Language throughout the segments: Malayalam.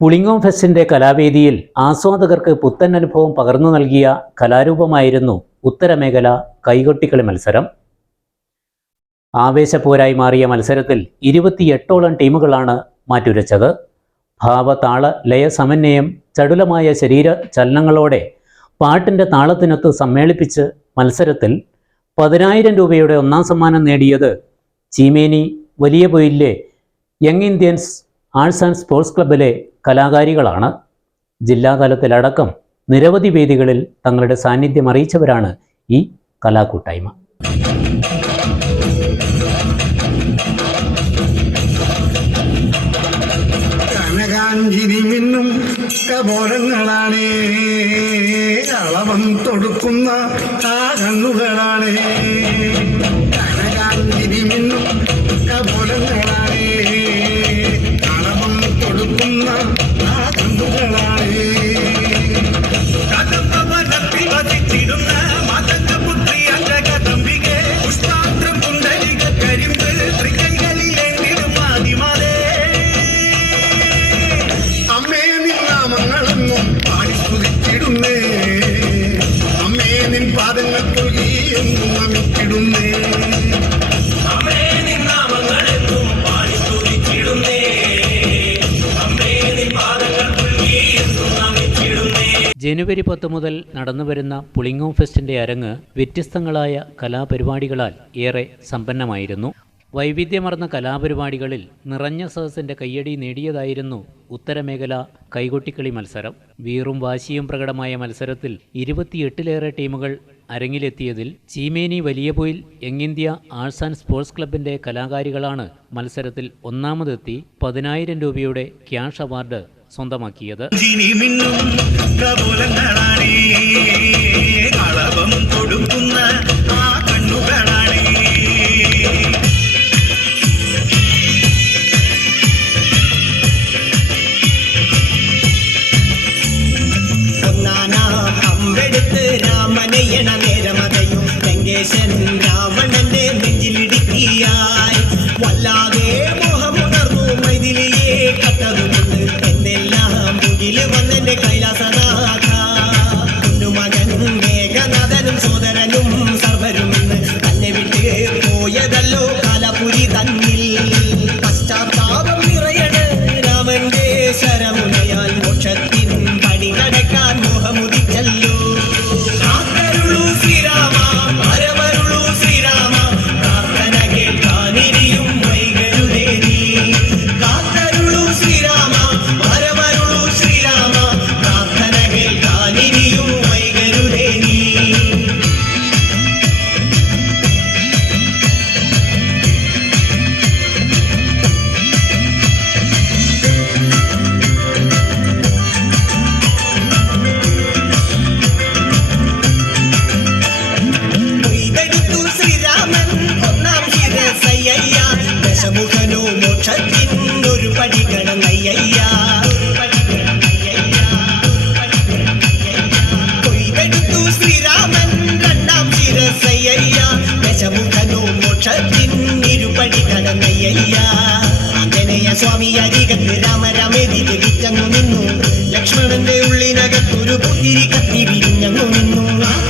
പുളിങ്ങോം ഫെസ്റ്റിന്റെ കലാവേദിയിൽ ആസ്വാദകർക്ക് പുത്തൻ അനുഭവം പകർന്നു നൽകിയ കലാരൂപമായിരുന്നു ഉത്തരമേഖല കൈകൊട്ടിക്കളി മത്സരം. ആവേശപ്പോരായി മാറിയ മത്സരത്തിൽ ഇരുപത്തിയെട്ടോളം ടീമുകളാണ് മാറ്റുരച്ചത്. ഭാവതാള ലയ സമന്വയം ചടുലമായ ശരീര ചലനങ്ങളോടെ പാട്ടിന്റെ താളത്തിനൊത്ത് സമ്മേളിപ്പിച്ച് മത്സരത്തിൽ പതിനായിരം രൂപയുടെ ഒന്നാം സമ്മാനം നേടിയത് ചീമേനി വലിയ പൊയിലെ young Indians arts and sports ക്ലബ്ബിലെ കലാകാരികളാണ്. ജില്ലാതലത്തിലടക്കം നിരവധി വേദികളിൽ തങ്ങളുടെ സാന്നിധ്യം അറിയിച്ചവരാണ് ഈ കലാകൂട്ടായ്മ കനകാഞ്ചിരി മിന്നും പാദങ്ങൾ തൊഴുകി എന്നും നമിച്ചിടുന്നേ ജനുവരി പത്ത് മുതൽ നടന്നുവരുന്ന പുളിങ്ങോം ഫെസ്റ്റിന്റെ അരങ്ങ് വ്യത്യസ്തങ്ങളായ കലാപരിപാടികളാൽ ഏറെ സമ്പന്നമായിരുന്നു. വൈവിധ്യമർന്ന കലാപരിപാടികളിൽ നിറഞ്ഞ സദസ്സിന്റെ കയ്യടി നേടിയതായിരുന്നു ഉത്തരമേഖല കൈകൊട്ടിക്കളി മത്സരം. വീറും വാശിയും പ്രകടമായ മത്സരത്തിൽ ഇരുപത്തിയെട്ടിലേറെ ടീമുകൾ അരങ്ങിലെത്തിയതിൽ Cheemeni Valiyapoyil young India arts and sports ക്ലബിന്റെ കലാകാരികളാണ് മത്സരത്തിൽ ഒന്നാമതെത്തി പതിനായിരം രൂപയുടെ ക്യാഷ് അവാർഡ് സ്വന്തമാക്കിയത്. ജിനി മിന്നും കപോലങ്ങളാണ് ആഞ്ജനേയ സ്വാമി അരികത്ത് രാമരാമേരി ജപിച്ചങ്ങു നിന്നു. ലക്ഷ്മണന്റെ ഉള്ളിനകത്തൊരു പുത്തിരി കത്തി വിരിഞ്ഞങ്ങു നിന്നു.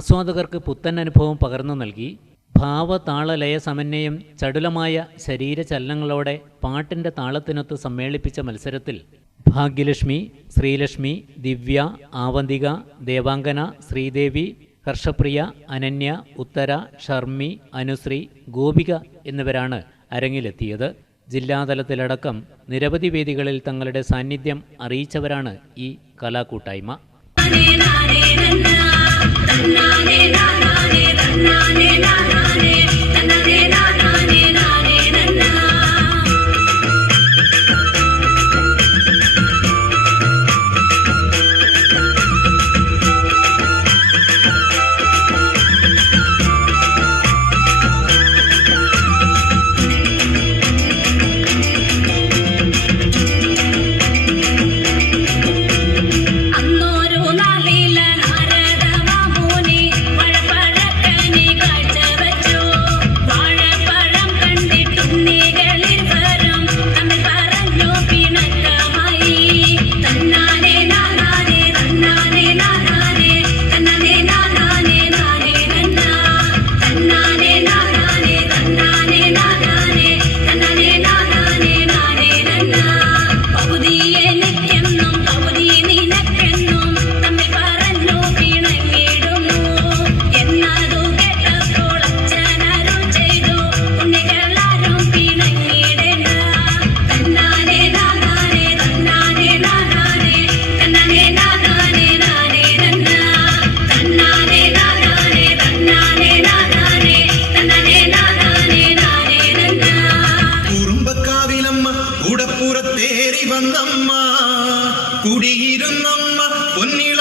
ആസ്വാദകർക്ക് പുത്തൻ അനുഭവം പകർന്നു നൽകി. ഭാവതാളലയ സമന്വയം ചടുലമായ ശരീരചലനങ്ങളോടെ പാട്ടിന്റെ താളത്തിനൊത്ത് സമ്മേളിപ്പിച്ച മത്സരത്തിൽ ഭാഗ്യലക്ഷ്മി ശ്രീലക്ഷ്മി ദിവ്യ ആവന്തിക ദേവാംഗന ശ്രീദേവി ഹർഷപ്രിയ അനന്യ ഉത്തര ഷർമി അനുശ്രീ ഗോപിക എന്നിവരാണ് അരങ്ങിലെത്തിയത്. ജില്ലാതലത്തിലടക്കം നിരവധി വേദികളിൽ തങ്ങളുടെ സാന്നിധ്യം അറിയിച്ചവരാണ് ഈ കലാകൂട്ടായ്മ నన్నానే నన్నానే నన్నానే വന്നമ്മ കുടിയിരുന്നമ്മ പൊന്നിളം